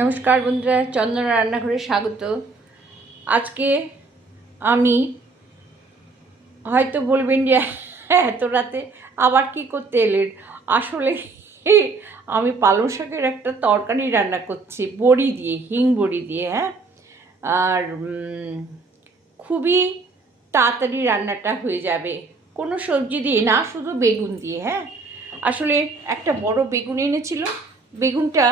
নমস্কার বন্ধুরা, চন্দনা রান্নাঘরে স্বাগত। আজকে আমি হয়তো বলবেন যে এত রাতে আবার কি করতে এলেন আসলে আমি পালং শাকের একটা তরকারি রান্না করছি, বড়ি দিয়ে, হিং বড়ি দিয়ে হ্যাঁ? আর খুবই তাড়াতাড়ি রান্নাটা হয়ে যাবে। কোনো সবজি দিয়ে না, শুধু বেগুন দিয়ে হ্যাঁ? আসলে একটা বড় বেগুন এনেছিল, বেগুনটা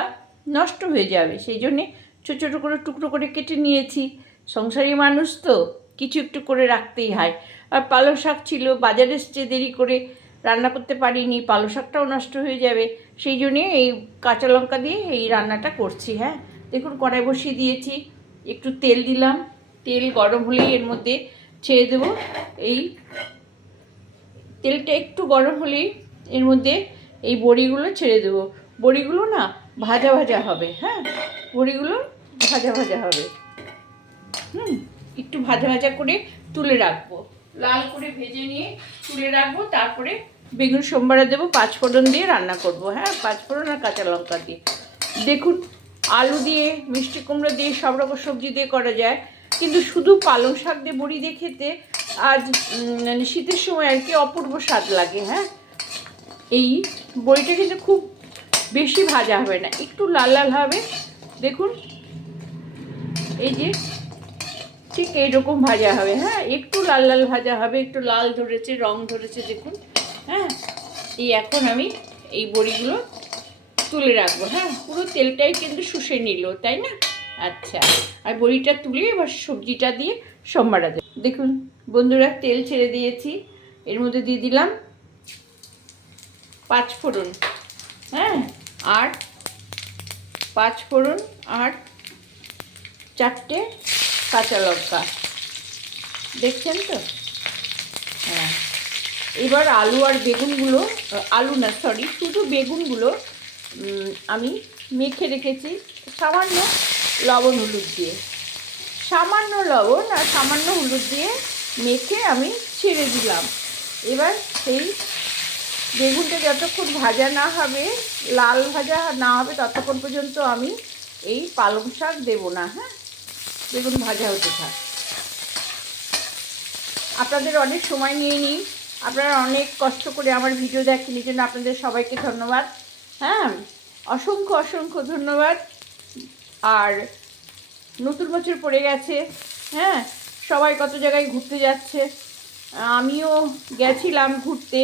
নষ্ট হয়ে যাবে। সেই জন্যে ছোটো ছোটো করে টুকরো করে কেটে নিয়েছি। সংসারী মানুষ তো কিছু একটু করে রাখতেই হয়। আর পালং শাক ছিল, বাজারে এসছে দেরি করে রান্না করতে পারিনি, পালং শাকটাও নষ্ট হয়ে যাবে। সেই জন্যে এই কাঁচা লঙ্কা দিয়ে এই রান্নাটা করছি হ্যাঁ। দেখুন, কড়াই বসিয়ে দিয়েছি। একটু তেল দিলাম। তেল গরম হলেই এর মধ্যে ছেড়ে দেবো। এই তেলটা একটু গরম হলেই এর মধ্যে এই বড়িগুলো ছেড়ে দেবো। বড়িগুলো না ভাজা ভাজা হবে হ্যাঁ? বড়িগুলো ভাজা ভাজা হবে। হুম, একটু ভাজা ভাজা করে তুলে রাখব। লাল করে ভেজে নিয়ে তুলে রাখব, তারপরে বেগুন সোমবারে দেবো, পাঁচফোড়ন দিয়ে রান্না করব হ্যাঁ? পাঁচফোড়ন আর কাঁচা লঙ্কা দিয়ে। দেখুন, আলু দিয়ে, মিষ্টি কুমড়ো দিয়ে, সব রকম সবজি দিয়ে করা যায়। কিন্তু শুধু পালং শাক দিয়ে, বড়ি দিয়ে খেতে আজ শীতের সময় আর কি অপূর্ব স্বাদ লাগে হ্যাঁ? এই বড়িটা কিন্তু খুব বেশি ভাজা হবে না, একটু লাল লাল হবে। দেখুন, এই যে ঠিক এইরকম ভাজা হবে হ্যাঁ একটু লাল লাল ভাজা হবে, একটু লাল ধরেছে, রং ধরেছে, দেখুন হ্যাঁ। এই এখন আমি এই বড়িগুলো তুলে রাখব হ্যাঁ পুরো তেলটাই কিন্তু শুষে নিল, তাই না? আচ্ছা আর বড়িটা তুলে এবার সবজিটা দিয়ে সোমবারা দেব। দেখুন, বন্ধুরা, তেল ছেড়ে দিয়েছি, এর মধ্যে দিয়ে দিলাম পাঁচ ফোড়ন হ্যাঁ। আর পাঁচ ফোড়ন আর চারটে কাঁচা লঙ্কা। দেখছেন তো? হ্যাঁ। এবার আলু আর বেগুনগুলো আলু না সরি শুধু বেগুনগুলো আমি মেখে রেখেছি সামান্য লবণ হলুদ দিয়ে। সামান্য লবণ আর সামান্য হলুদ দিয়ে মেখে আমি ছেড়ে দিলাম। এবার সেই বেগুনটা যতক্ষণ ভাজা না হবে, লাল ভাজা না হবে, ততক্ষণ পর্যন্ত আমি এই পালং শাক দেবো না হ্যাঁ? বেগুন ভাজা হতে থাক। আপনাদের অনেক সময় নিয়ে নিই। আপনারা অনেক কষ্ট করে আমার ভিডিও দেখেন, এই জন্য আপনাদের সবাইকে ধন্যবাদ। হ্যাঁ? অসংখ্য অসংখ্য ধন্যবাদ। আর নতুন বছর পড়ে গেছে হ্যাঁ? সবাই কত জায়গায় ঘুরতে যাচ্ছে। আমিও গেছিলাম ঘুরতে।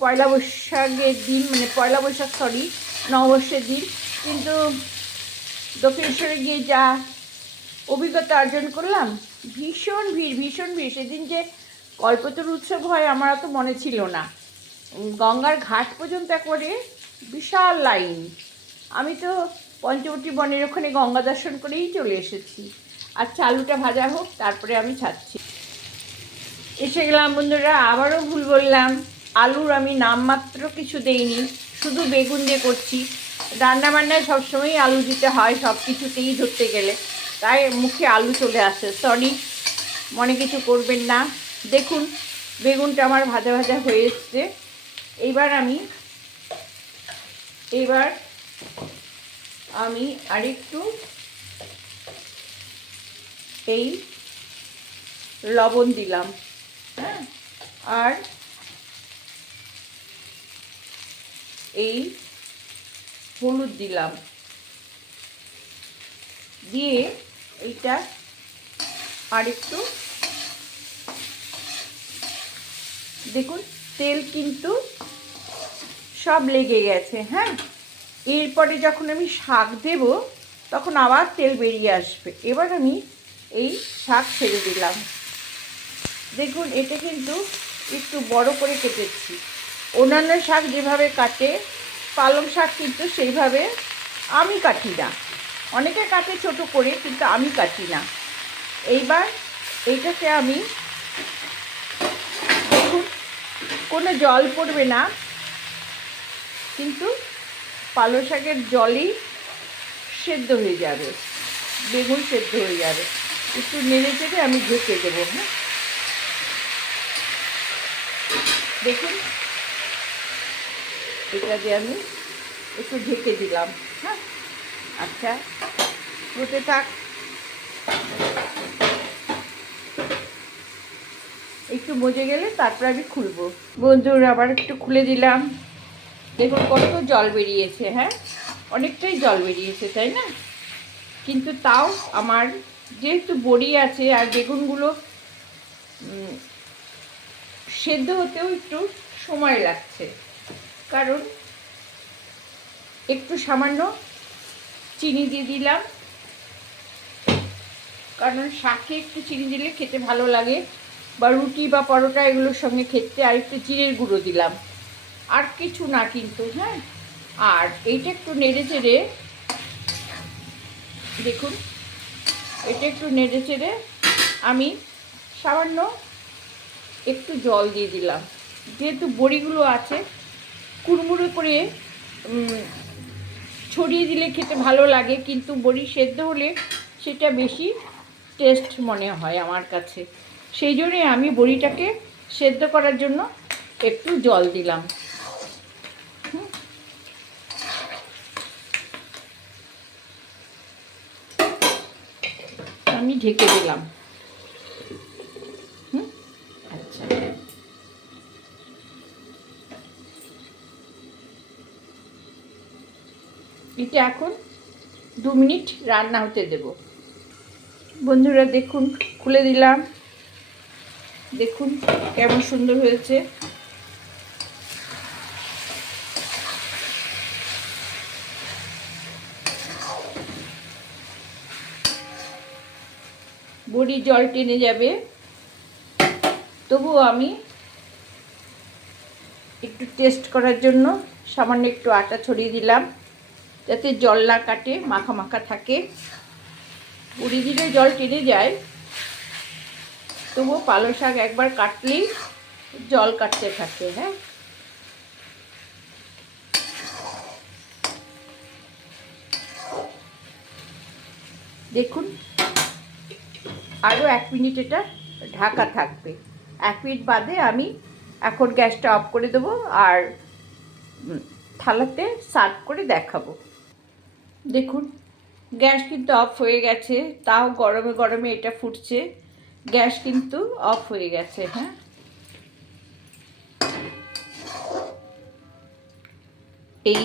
পয়লা বৈশাখের দিন মানে পয়লা বৈশাখ সরি নববর্ষের দিন। কিন্তু দক্ষিণেশ্বরে গিয়ে যা অভিজ্ঞতা অর্জন করলাম, ভীষণ ভিড় ভীষণ ভিড়। সেদিন যে কল্পতর উৎসব হয়, আমার তো মনে ছিল না। গঙ্গার ঘাট পর্যন্ত করে বিশাল লাইন। আমি তো পঞ্চবটী বনের ওখানে গঙ্গা দর্শন করেই চলে এসেছি। আচ্ছা আলুটা ভাজা হোক, তারপরে আমি ছাড়ছি। এসে গেলাম বন্ধুরা, আবারও ভুল বললাম। আলুর আমি নামমাত্র কিছু দেইনি, শুধু বেগুন দিয়ে করছি। রান্না বান্নায় সবসময়ই আলু দিতে হয়, সব কিছুতেই ধরতে গেলে। তাই মুখে আলু চলে আসে সরি মনে কিছু করবেন না। দেখুন, বেগুনটা আমার ভাজা ভাজা হয়ে এসছে। এইবার আমি এইবার আমি আরেকটু এই লবণ দিলাম হ্যাঁ? আর এই হলুদ দিলাম। দিয়ে এইটা আর একটু দেখুন, তেল কিন্তু সব লেগে গেছে হ্যাঁ? এরপরে যখন আমি শাক দেব, তখন আবার তেল বেরিয়ে আসবে। এবার আমি এই শাক ছেড়ে দিলাম। দেখুন, এটা কিন্তু একটু বড় করে কেটেছি। অন্যান্য শাক যেভাবে কাটে, পালং শাক কিন্তু সেইভাবে আমি কাটি না। অনেকে কাটে ছোট করে, কিন্তু আমি কাটি না। এইবার এইটাকে আমি দেখুন, কোনো জল পড়বে না, কিন্তু পালং শাকের জলই সেদ্ধ হয়ে যাবে, বেগুন সেদ্ধ হয়ে যাবে। একটু নেড়ে চেড়ে আমি ঢেকে দেবো হ্যাঁ। দেখুন এটা দিয়ে আমি একটু ঢেকে দিলাম হ্যাঁ? আচ্ছা হতে থাক। একটু মজে গেলে তারপর আমি খুলবো। বন্ধুর আবার একটু খুলে দিলাম। দেখুন কত জল বেরিয়েছে হ্যাঁ? অনেকটাই জল বেরিয়েছে, তাই না? কিন্তু তাও আমার যেহেতু বড়ি আছে আর বেগুনগুলো সেদ্ধ হতেও একটু সময় লাগছে। কারণ একটু সামান্য চিনি দিয়ে দিলাম। কারণ শাকে একটু চিনি দিলে খেতে ভালো লাগে। বা রুটি বা পরোটা এগুলোর সঙ্গে খেতে আর একটু জিরের গুঁড়ো দিলাম। আর কিছু না কিন্তু হ্যাঁ? আর এইটা একটু নেড়ে চেড়ে দেখুন, এটা একটু নেড়ে চেড়ে আমি সামান্য একটু জল দিয়ে দিলাম। যেহেতু বড়িগুলো আছে কুড়মুড়ো করে ছড়িয়ে দিলে খেতে ভালো লাগে, কিন্তু বড়ি সেদ্ধ হলে সেটা বেশি টেস্ট মনে হয় আমার কাছে। সেই জন্যে আমি বড়িটাকে সেদ্ধ করার জন্য একটু জল দিলাম। আমি ঢেকে দিলাম। এটা এখন দু মিনিট রান্না হতে দেব। বন্ধুরা দেখুন, খুলে দিলাম। দেখুন কেমন সুন্দর হয়েছে। বড়ি জল টেনে যাবে। তবুও আমি একটু টেস্ট করার জন্য সামান্য একটু আটা ছড়িয়ে দিলাম। যাতে জল না কাটে, মাখা মাখা থাকে। বড়ি দিলে জল টেনে যায়। তবুও পালং শাক একবার কাটলেই জল কাটতে থাকে হ্যাঁ? দেখুন আরও এক মিনিট এটা ঢাকা থাকবে। এক মিনিট বাদে আমি এখন গ্যাসটা অফ করে দেবো আর থালাতে সার্ভ করে দেখাবো। দেখুন, গ্যাস কিন্তু অফ হয়ে গেছে, তাও গরমে গরমে এটা ফুটছে, গ্যাস কিন্তু অফ হয়ে গেছে হ্যাঁ। এই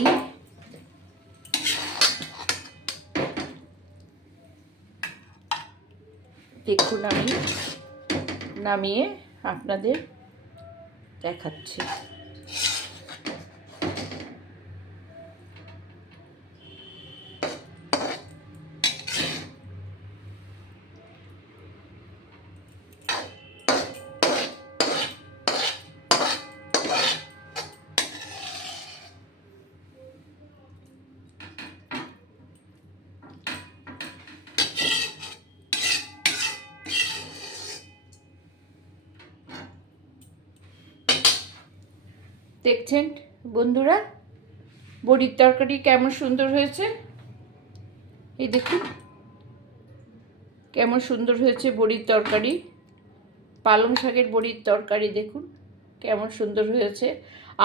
দেখুন আমি নামিয়ে আপনাদের দেখাচ্ছি। দেখছেন বন্ধুরা? বড়ির তরকারি কেমন সুন্দর হয়েছে? এই দেখুন। কেমন সুন্দর হয়েছে বড়ির তরকারি। পালং শাকের বড়ির তরকারি দেখুন, কেমন সুন্দর হয়েছে।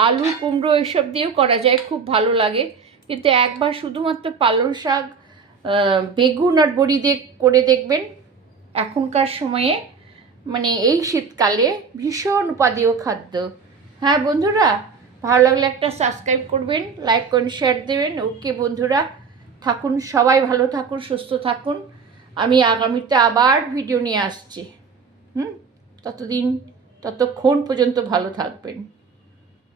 আলু, কুমড়ো এসব দিয়েও করা যায়, খুব ভালো লাগে। কিন্তু একবার শুধুমাত্র পালং শাক বেগুন আর বড়ি দিয়ে করে দেখবেন। এখনকার সময়ে মানে এই শীতকালে ভীষণ উপাদেয় খাদ্য। হ্যাঁ বন্ধুরা? ভালো লাগলে একটা সাবস্ক্রাইব করবেন লাইক করুন শেয়ার দেবেন। ওকে বন্ধুরা, থাকুন, সবাই ভালো থাকুন, সুস্থ থাকুন। আমি আগামীতে আবার ভিডিও নিয়ে আসছি। হুম? ততদিন, ততক্ষণ পর্যন্ত ভালো থাকবেন।